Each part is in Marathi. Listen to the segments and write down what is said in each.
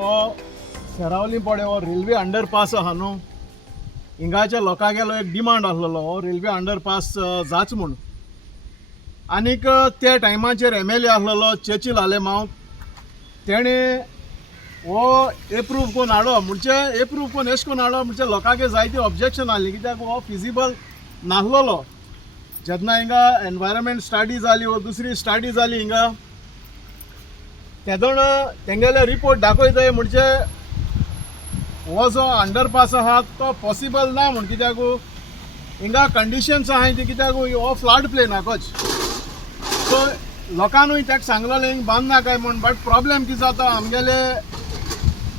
हो सरावली पडे हो रेल्वे अंडरपास आहा न्हू हिंगाच्या लोकांगेलो एक डिमांड आसलेलो हो रेल्वे अंडरपास जाच म्हूण आनीक त्या टायमाचेर MLA आसलेलो चर्चिल आलेमांव तेणे हो एप्रूव करून हाडो म्हणजे एप्रूव करून एश करून हाडो म्हणजे लोकांगे जायती ऑब्जेक्शन आसली कित्याक हो फिजिबल नासलेलो जेन्ना हिंगा एनवायरमेंट स्टडी जाली वो दुसरी स्टडी जाली हिंगा तेदोण तेंगेले रिपोर्ट दाखयताय म्हणजे हो जो अंडरपास आहा तो पॉसिबल ना म्हण कित्याक हिंगा कंडिशन्स आहाय ती कित्याक हो फ्लड प्लेन आकोच सो लोकांनूय ताका सांगलेलें हिंग बांद नाकाय म्हण बट प्रॉब्लेम कितें जाता आमगेले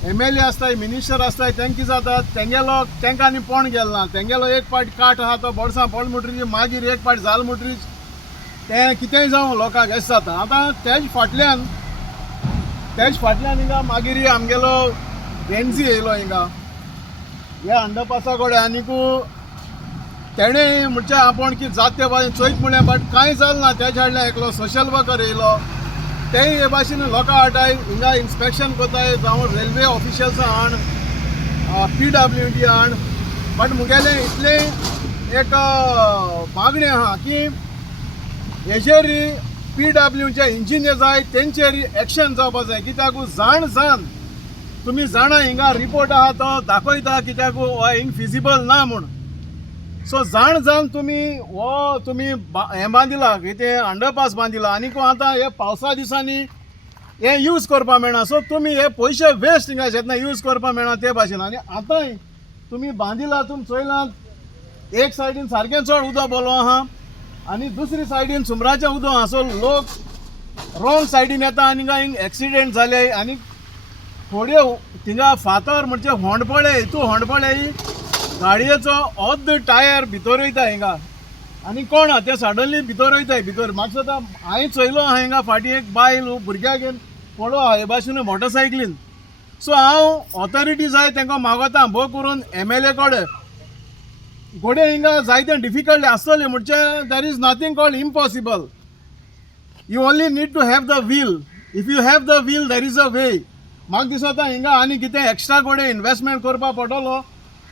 MLA आसताय मिनिस्टर आसताय तेंक कितें जाता तेंगेलो तेंकां आनी पोण गेल ना तेंगेलो एक पाट काट आहा तो बोडसा पड म्हणटरीच मागीर एक पाट जाल म्हणटरीच तें कितेंय जावं लोकांक अशें जाता आतां तेज फाटल्यान हिंगा मागीर आमगेलो बेन्झी येयलो हिंगा ह्या अंडरपासा कडेन आनीक तेणें म्हणचे आपण की जात ते भाशेन चोयत म्हणलें बट कांय जालें ना तेच्या हाडल्यान एकलो सोशल वर्कर येयलो तेय हे भाशेन लोकां हाडटाय हिंगा इन्स्पेक्शन कोताय जावं रेल्वे ऑफिशियल्स हाड PWD हाड बट मुगेलें इतलें एक मागणी आहा की हेजेर PWचे इंजिनियर जाय तेंचेर एक्शन जावपा जाय कित्याक जाण तुमी जाणा हिंगा रिपोर्ट आहा तो दाखयता कित्याक हो हिंग फिजिबल ना म्हूण सो जाण तुमी हो तुमी हें बांदिला कितें अंडरपास बांदिला आनीक आतां हे पावसा दिसांनी हे यूज करपा मेळना सो तुमी हे पयशे वेस्ट हिंगा जेन्ना यूज करपा मेळना ते भाशेन आनी आतांय तुमी बांदिला तुमी चोयलां एक सायडीन सारकें चड उदक बोलो आहा आनी दुसरी सायडीन सुमराचें उदक आहा सो लोक रॉंग सायडीन येता आनी हिंग एक्सिडेंट जाले आनी थोड्यो थिंगा फातर म्हणजे होंडपळे हितू होंडपळे गाडयेचो अर्द टायर भितर वयता हिंगा आनी कोण आहा ते सडनली भितर वयताय भितर म्हाका सुद्दां हांवें चोयलो आहा हिंगा फाटीं एक बायल भुरग्याक घेवन पडो आहा हे भाशेन मोटरसायकलीन सो हांव ऑथॉरिटी जाय तांकां मागोता भोव करून MLA कडेन घोडे हिंगा जायते डिफिकल्ट आसतले म्हणजे there is nothing called impossible you only need to have the will if you have the will there is a way म्हाका दिसता हिंगा आनी कितें एक्स्ट्रा घोडे इन्वेस्टमेंट करपा पडटलो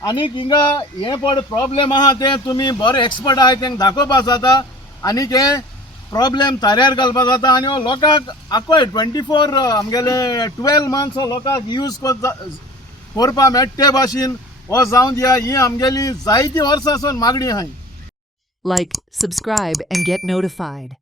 आनीक हिंगा हे पड प्रॉब्लेम आहा ते तुमी बरे एक्सपर्ट आहाय तांकां दाखोवपा जाता आनीक हे प्रॉब्लेम ताऱ्यार घालपा जाता आनी हो लोकांक आखोय 24 आमगेले 12 मंथ्स हो लोकांक यूज करपा मेळटा ते भाशेन हो जावन दिया ही आमगेली जायती वर्सां सावन मागणी आहाय Like, subscribe, and get notified.